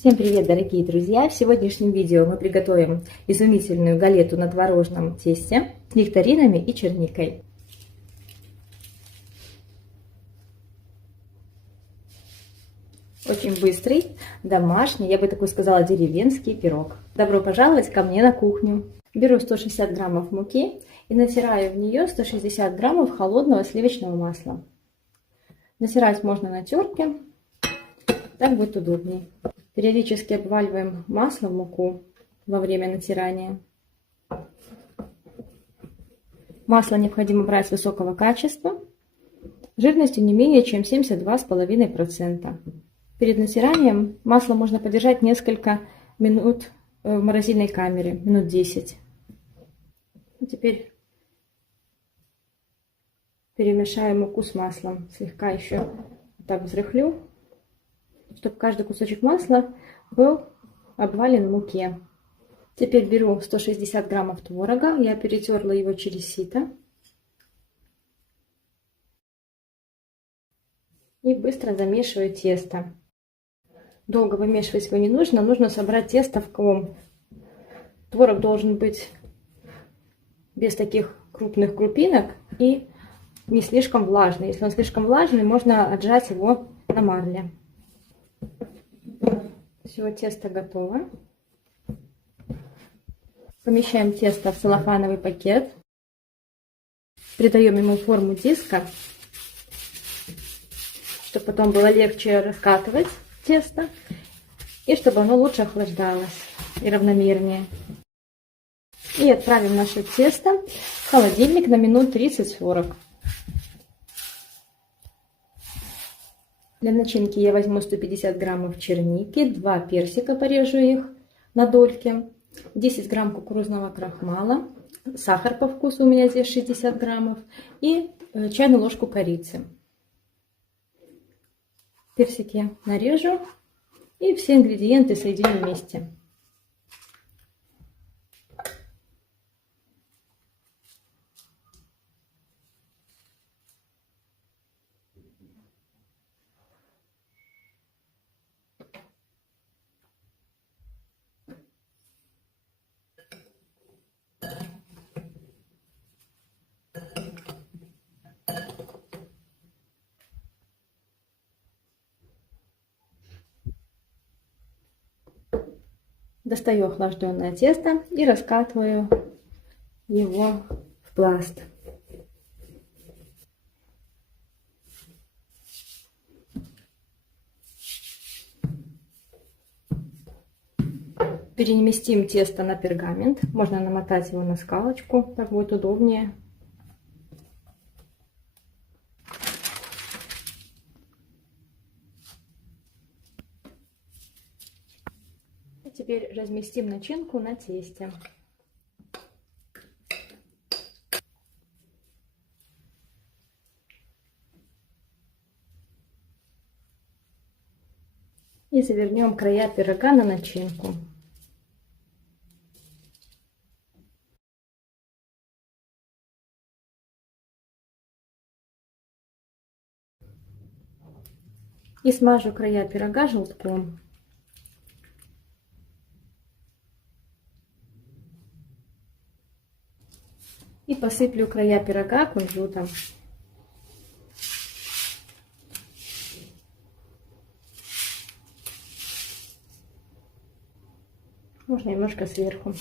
Всем привет, дорогие друзья! В сегодняшнем видео мы приготовим изумительную галету на творожном тесте с нектаринами и черникой. Очень быстрый, домашний, я бы такой сказала, деревенский пирог. Добро пожаловать ко мне на кухню. Беру 160 граммов муки и натираю в нее 160 граммов холодного сливочного масла. Натирать можно на терке, так будет удобнее. Периодически обваливаем масло в муку во время натирания. Масло необходимо брать высокого качества, жирностью не менее чем 72,5%. Перед натиранием масло можно подержать несколько минут в морозильной камере, минут 10. И теперь перемешаю муку с маслом, слегка еще так взрыхлю, чтобы каждый кусочек масла был обвален в муке. Теперь беру 160 граммов творога, я перетерла его через сито. И быстро замешиваю тесто. Долго вымешивать его не нужно, нужно собрать тесто в ком. Творог должен быть без таких крупных крупинок и не слишком влажный. Если он слишком влажный, можно отжать его на марле. Все, тесто готово. Помещаем тесто в целлофановый пакет. Придаем ему форму диска, чтобы потом было легче раскатывать тесто и чтобы оно лучше охлаждалось и равномернее. И отправим наше тесто в холодильник на минут 30-40. Для начинки я возьму 150 граммов черники, 2 персика, порежу их на дольки, 10 грамм кукурузного крахмала, сахар по вкусу у меня здесь 60 граммов и чайную ложку корицы. Персики нарежу и все ингредиенты соединю вместе. Достаю охлажденное тесто и раскатываю его в пласт. Переместим тесто на пергамент. Можно намотать его на скалочку, так будет удобнее. Теперь разместим начинку на тесте. И завернем края пирога на начинку. И смажу края пирога желтком. И посыплю края пирога кунжутом. Можно немножко сверху.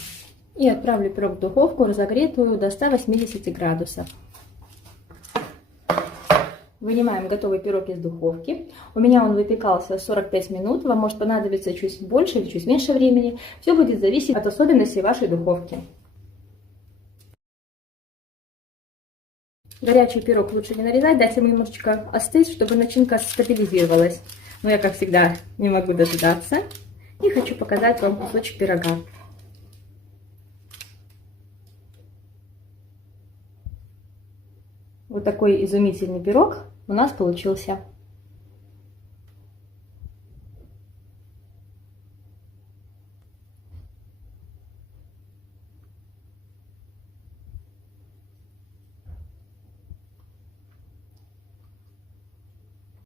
И отправлю пирог в духовку, разогретую до 180 градусов. Вынимаем готовый пирог из духовки. У меня он выпекался 45 минут. Вам может понадобиться чуть больше или чуть меньше времени. Все будет зависеть от особенностей вашей духовки. Горячий пирог лучше не нарезать, дать ему немножечко остыть, чтобы начинка стабилизировалась. Но я, как всегда, не могу дожидаться. И хочу показать вам кусочек пирога. Вот такой изумительный пирог у нас получился.